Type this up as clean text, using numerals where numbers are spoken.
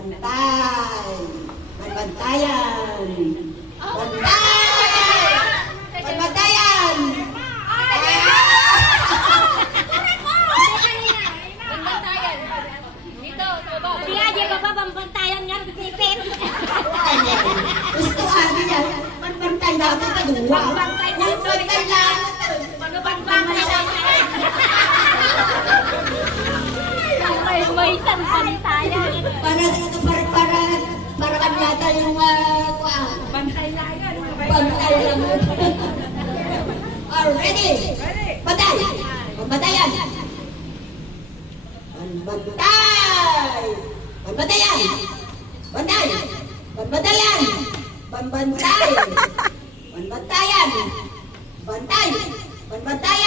Bantay! Banbantayan! Bantay! Banbantayan! Si Aji ka pa bambantayan nga pipit. Gusto sabi niya, banbantay natin ka duwa. Bantay na ito. Bantay lang. May isang bantayan. Para kanyata yung Bantay lang yan. bantay lang. Ready? Bantay! Bantayan! Banbantay! Banbantayan! Bantay! Banbantayan! Banbantay! Banbantayan! Bantay! Banbantayan!